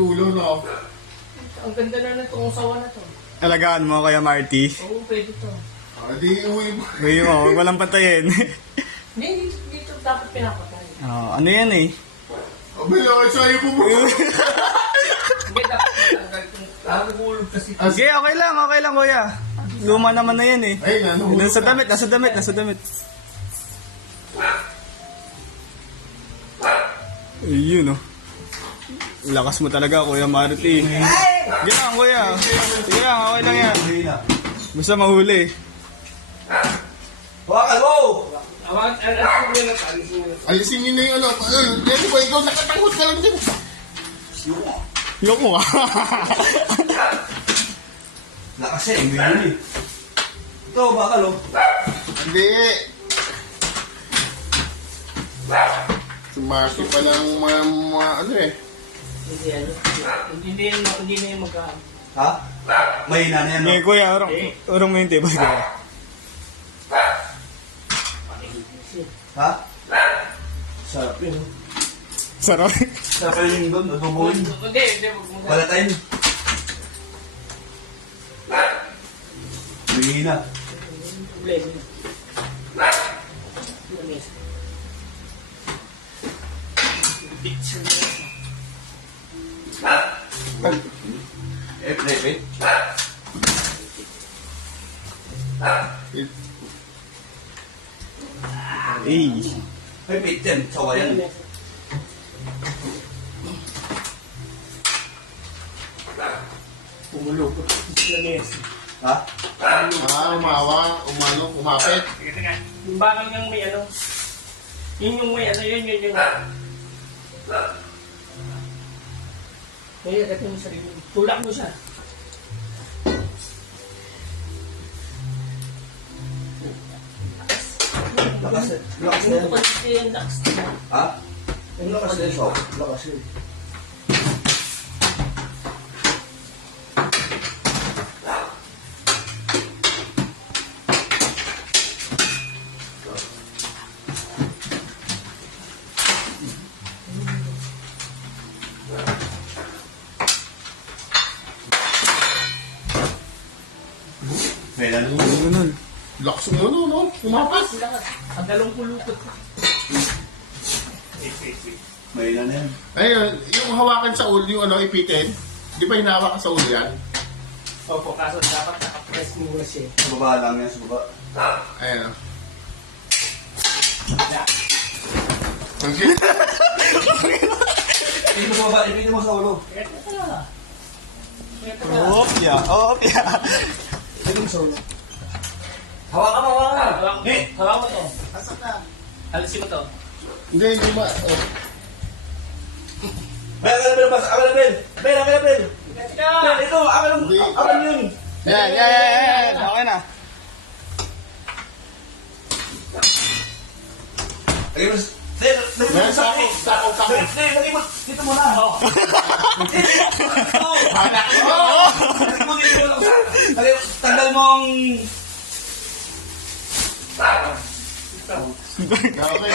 ulo, no? Ang ganda na itong usawa na to. Alagaan mo, Kuya Marty. Oo, pwede to. Di uwi mo. Uy mo, huwag walang pantayin. Hindi, dito dapat pinapatay. Ano yan eh? Abay, lakad sa'yo po mo. Hindi, dapat matanggal itong nahulog kasi. Okay, okay lang, Kuya. Luma naman na yan eh. Ay, nanuhulog Nasa damit. Ayun oh. Lakas mo talaga, Kuya Marty. Sige lang, Kuya. Sige lang, okay lang yan. Basta mahuli. Hawakan mo! Alisin niyo na yung ano. Dito ba, ikaw nakatangot ka lang din. Yok mo ah. Lakas eh, hindi yun eh. Ito, bakal oh. Hindi. Sumasok pa lang mga ano eh. Hindi na yung mag-aan. Ha? Mahina na yan Sige, no? Kuya, urong mo yung table, Kuya. Ha? Sarap yun oh. Sarap. Sarap yun doon, adobohin. Hindi, Wala tayo. Mahina. problema. Wait. Ay, wait yan. Sawa yan. Pumulog. Ha? Umapit. Yung bakal niyang may ano. Yun yung may ano, yun. Kaya agad yung sarili. Tulak mo siya. Lakas eh. Lakas na yan. Yung lakas na. Ha? Yung lakas na yan, Shaw. Lakas yun. May lalo. Ganun. Lakas mo no? Umapit. Ang dalong kulukot. May na yan. Ayun, yung hawakan sa ulo, yung ano, ipitin. Di ba hinahawakan sa ulo yan? Opo, kaso dapat nakapress muna siya. Sa baba lang yan, sa baba. Ayun. Ipin mo sa baba, ipin mo sa ulo. Ito talaga. Opya. Ito yung solo. Hawakan mo. Hawakan mo to. Asak na. Alisin mo to. Hindi ba? Oh. Ben, Ben, ito, akan yun. Yan. Okay na. Lagay mo, lagay mo, dito muna. Tanggal mo ang... Okay.